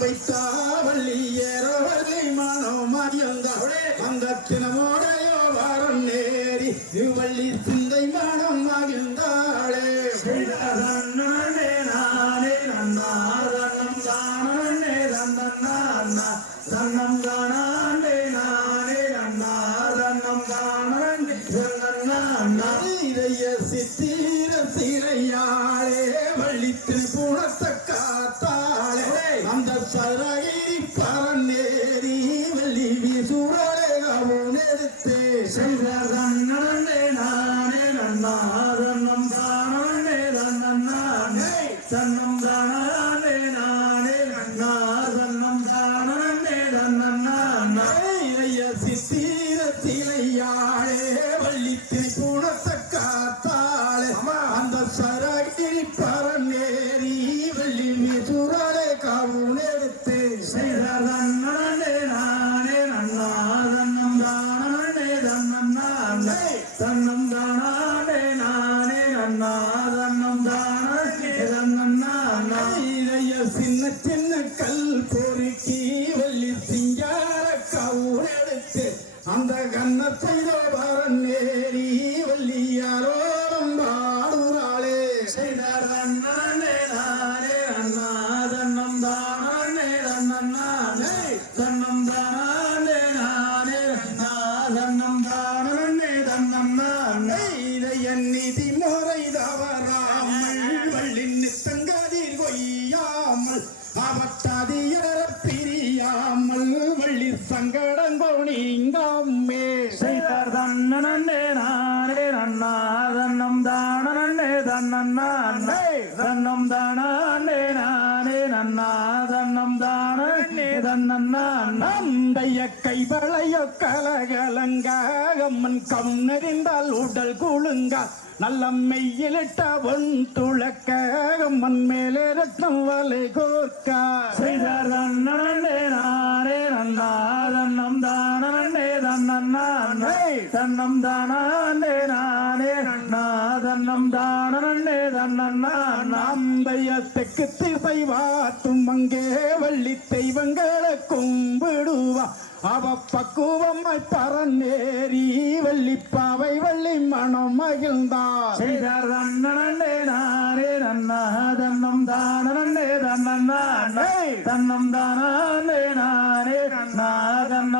வைத்தாவள்ளி ஏறவள்ளி மனோமாரியந்தவளே அந்த கிணமோடையோ வாரம் நேரி திருவள்ளி சிந்தை மனம் மகிழ்ந்தாளே. நானே நானே நன்னா தன்னம் தானே தந்தன்னா அண்ணா தன்னம் தானே நானே நன்னா தன்னம் தானே தந்தன்னா அண்ணா இதைய சித்திர சீரையாளே வள்ளி திருப்புணத்தை ശരകേരി പറന്നേരി വലിയ ചൂടോടെ കവനെടുത്തേ ശരീരം നടന്നേ தன்னம் தானே நானே நன்னா தன்னம் தானே தந்தன்னா இளைய சின்ன சின்ன கல் பொறுக்கி வள்ளி சிங்கார கவுரெடுத்து அந்த கன்னத்தை செய்தார் தன்னே நானே நன்னா தன்னம் தானே தன்னன்னா தன்னம் தானே நானே நன்னா தன்னம் தானே தன்னன்னா நந்தைய கைவளைய கலகலங்க அம்மன் கண்ணறிந்தால் உடல் குழுங்க நல்ல மெய்யிலிட்ட ஒன் துளக்க அம்மன் மேலே ரத்தம் வலை கோர்க்க. தன்னம் தானே நானே நன்னா தன்னம் தானே தன்னன்னா நந்தைய தெற்கு திசை வாத்தும் அங்கே வள்ளி தெய்வங்களை கும்பிடுவா. அவ பக்குவமாய் பரநேரி வள்ளிப்பாவை வள்ளி மனம் மகிழ்ந்தார் தன்னே நானே நன்னா தன்னம் தானே தன்னன்னா தன்னம் தானே நானே நன்னா